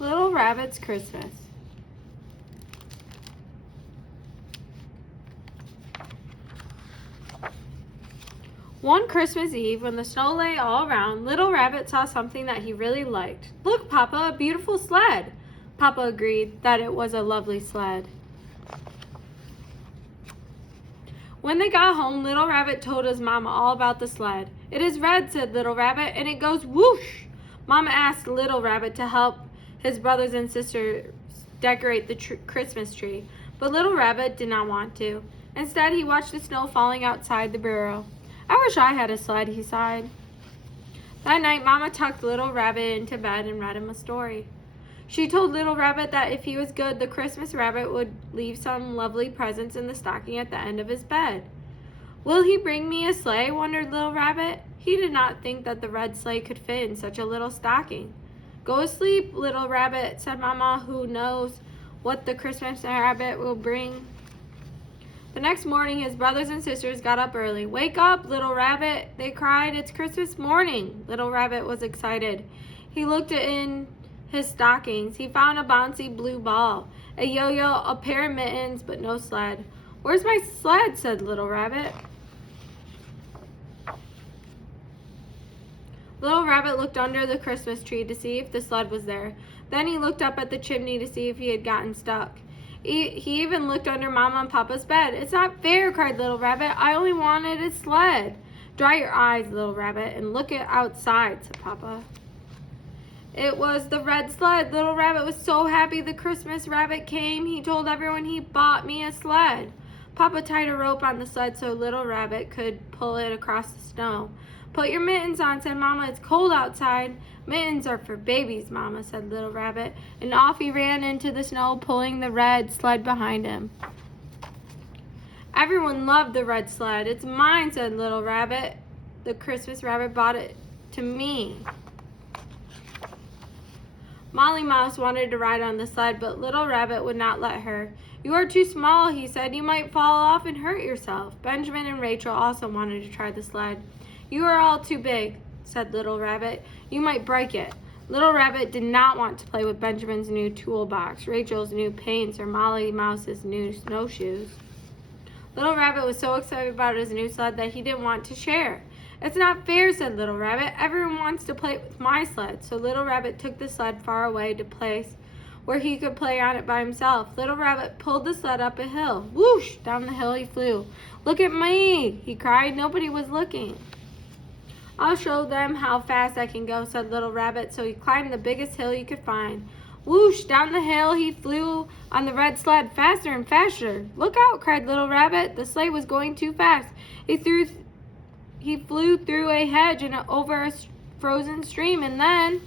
Little Rabbit's Christmas. One Christmas Eve, when the snow lay all around, Little Rabbit saw something that he really liked. "Look, Papa, a beautiful sled." Papa agreed that it was a lovely sled. When they got home, Little Rabbit told his mama all about the sled. "It is red," said Little Rabbit, "and it goes whoosh." Mama asked Little Rabbit to help his brothers and sisters decorate the Christmas tree, but Little Rabbit did not want to. Instead, he watched the snow falling outside the burrow. "I wish I had a sled," he sighed. That night, Mama tucked Little Rabbit into bed and read him a story. She told Little Rabbit that if he was good, the Christmas rabbit would leave some lovely presents in the stocking at the end of his bed. "Will he bring me a sleigh?" wondered Little Rabbit. He did not think that the red sleigh could fit in such a little stocking. "Go to sleep, Little Rabbit," said Mama, "who knows what the Christmas rabbit will bring." The next morning, his brothers and sisters got up early. "Wake up, Little Rabbit," they cried. "It's Christmas morning." Little Rabbit was excited. He looked in his stockings. He found a bouncy blue ball, a yo-yo, a pair of mittens, but no sled. "Where's my sled?" said Little Rabbit. Little Rabbit looked under the Christmas tree to see if the sled was there. Then he looked up at the chimney to see if he had gotten stuck. He even looked under Mama and Papa's bed. "It's not fair," cried Little Rabbit. "I only wanted a sled." "Dry your eyes, Little Rabbit, and look outside," said Papa. It was the red sled. Little Rabbit was so happy the Christmas rabbit came. He told everyone he bought me a sled. Papa tied a rope on the sled so Little Rabbit could pull it across the snow. "Put your mittens on," said Mama. "It's cold outside." "Mittens are for babies, Mama," said Little Rabbit, and off he ran into the snow, pulling the red sled behind him. Everyone loved the red sled. "It's mine," said Little Rabbit. "The Christmas rabbit bought it to me." Molly Mouse wanted to ride on the sled, but Little Rabbit would not let her. "You are too small," he said. "You might fall off and hurt yourself." Benjamin and Rachel also wanted to try the sled. "You are all too big," said Little Rabbit. "You might break it." Little Rabbit did not want to play with Benjamin's new toolbox, Rachel's new paints, or Molly Mouse's new snowshoes. Little Rabbit was so excited about his new sled that he didn't want to share. "It's not fair," said Little Rabbit. "Everyone wants to play with my sled." So Little Rabbit took the sled far away to a place where he could play on it by himself. Little Rabbit pulled the sled up a hill. Whoosh! Down the hill he flew. "Look at me!" he cried. Nobody was looking. "I'll show them how fast I can go," said Little Rabbit, so he climbed the biggest hill he could find. Whoosh! Down the hill he flew on the red sled, faster and faster. "Look out!" cried Little Rabbit. The sleigh was going too fast. He flew through a hedge and over a frozen stream, and then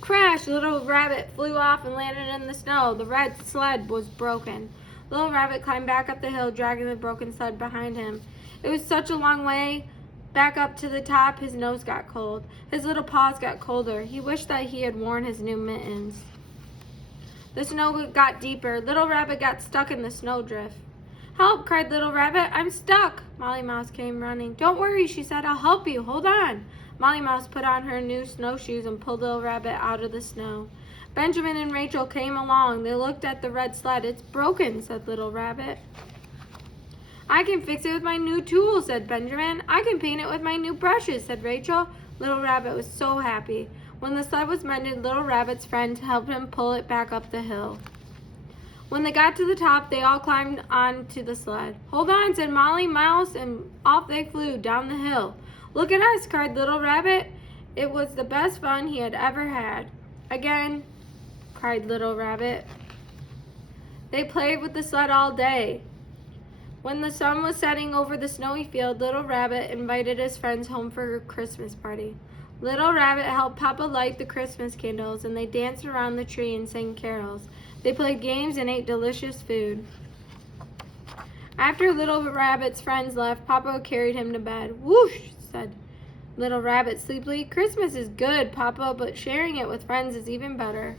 crash! Little Rabbit flew off and landed in the snow. The red sled was broken. Little Rabbit climbed back up the hill, dragging the broken sled behind him. It was such a long way back up to the top. His nose got cold. His little paws got colder. He wished that he had worn his new mittens. The snow got deeper. Little Rabbit got stuck in the snowdrift. "Help!" cried Little Rabbit. "I'm stuck!" Molly Mouse came running. "Don't worry," she said. "I'll help you. Hold on." Molly Mouse put on her new snowshoes and pulled Little Rabbit out of the snow. Benjamin and Rachel came along. They looked at the red sled. "It's broken," said Little Rabbit. "I can fix it with my new tools," said Benjamin. "I can paint it with my new brushes," said Rachel. Little Rabbit was so happy. When the sled was mended, Little Rabbit's friends helped him pull it back up the hill. When they got to the top, they all climbed onto the sled. "Hold on," said Molly Mouse, and off they flew down the hill. "Look at us," cried Little Rabbit. It was the best fun he had ever had. "Again," cried Little Rabbit. They played with the sled all day. When the sun was setting over the snowy field, Little Rabbit invited his friends home for a Christmas party. Little Rabbit helped Papa light the Christmas candles, and they danced around the tree and sang carols. They played games and ate delicious food. After Little Rabbit's friends left, Papa carried him to bed. "Whoosh!" said Little Rabbit sleepily. "Christmas is good, Papa, but sharing it with friends is even better."